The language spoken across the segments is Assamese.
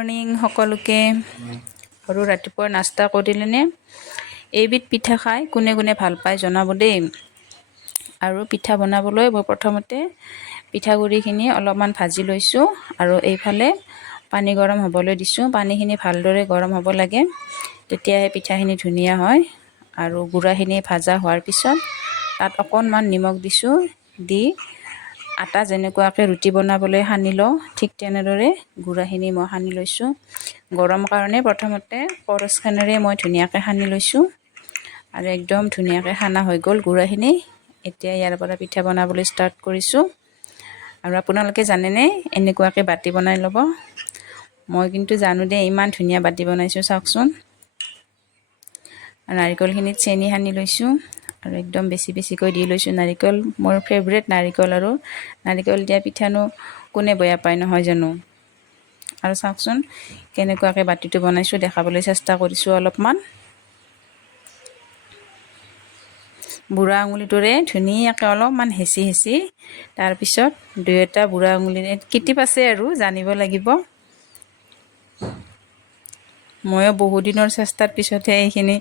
মৰ্নিং সকলোকে আৰু ৰাতিপুৱা নাস্তা কৰিলেনে? এইবিধ পিঠা খাই কোনে কোনে ভাল পায় জনাব দেই। আৰু পিঠা বনাবলৈ মই প্ৰথমতে পিঠাগুড়িখিনি অলপমান ভাজি লৈছোঁ আৰু এইফালে পানী গৰম হ'বলৈ দিছোঁ। পানীখিনি ভালদৰে গৰম হ'ব লাগে, তেতিয়াহে পিঠাখিনি ধুনীয়া হয়। আৰু গুড়াখিনি ভাজা হোৱাৰ পিছত তাত অকণমান নিমখ দিছোঁ, দি আটা যেনেকুৱাকৈ ৰুটি বনাবলৈ সানি লওঁ ঠিক তেনেদৰে গুড়াখিনি মই সানি লৈছোঁ। গৰম কাৰণে প্ৰথমতে কৰচখনেৰে মই ধুনীয়াকৈ সানি লৈছোঁ আৰু একদম ধুনীয়াকৈ সানা হৈ গ'ল গুড়াখিনি। এতিয়া ইয়াৰ পৰা পিঠা বনাবলৈ ষ্টাৰ্ট কৰিছোঁ। আৰু আপোনালোকে জানেনে এনেকুৱাকৈ বাতি বনাই ল'ব? মই কিন্তু জানো দেই, ইমান ধুনীয়া বাতি বনাইছোঁ চাওকচোন। নাৰিকলখিনিত চেনি সানি লৈছোঁ আৰু একদম বেছিকৈ দি লৈছোঁ নাৰিকল। মোৰ ফেভৰেট নাৰিকল, আৰু নাৰিকল দিয়া পিঠানো কোনে বেয়া পায় নহয় জানো। আৰু চাওকচোন কেনেকুৱাকৈ বাতিটো বনাইছোঁ, দেখাবলৈ চেষ্টা কৰিছোঁ অলপমান। বুঢ়া আঙুলিটোৰে ধুনীয়াকৈ অলপমান হেঁচি তাৰপিছত দুই এটা বুঢ়া আঙুলিৰে কিটিপ আছে আৰু জানিব লাগিব। ময়ো বহুদিনৰ চেষ্টাৰ পিছতহে এইখিনি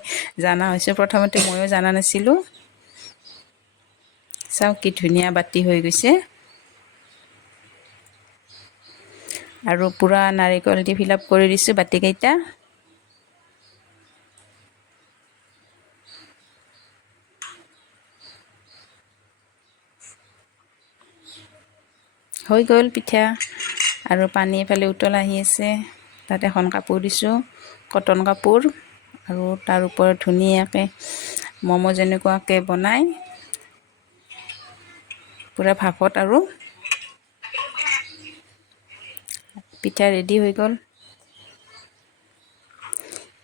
জানা হৈছোঁ। প্ৰথমতে ময়ো জানা নাছিলোঁ। চাওক কি ধুনীয়া বাতি হৈ গৈছে। আৰু পুৰা নাৰিকল দি ফিল আপ কৰি দিছোঁ বাতিকেইটা। হৈ গ'ল পিঠা। আৰু পানী এফালে উতল আহি আছে, তাত এখন কাপোৰ দিছোঁ, কটন কাপোৰ। আৰু তাৰ ওপৰত ধুনীয়াকৈ ম'ম' যেনেকুৱাকৈ বনাই পূৰা ভাপত, আৰু পিঠা ৰেডি হৈ গ'ল।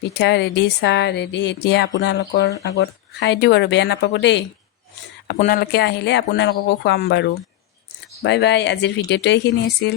পিঠা ৰেডি, চাহ ৰেডি। এতিয়া আপোনালোকৰ আগত খাই দিওঁ আৰু বেয়া নাপাব দেই। আপোনালোকে আহিলে আপোনালোককো খুৱাম বাৰু। Bye bye. আজিৰ ভিডিঅ'টো এইখিনি আছিল।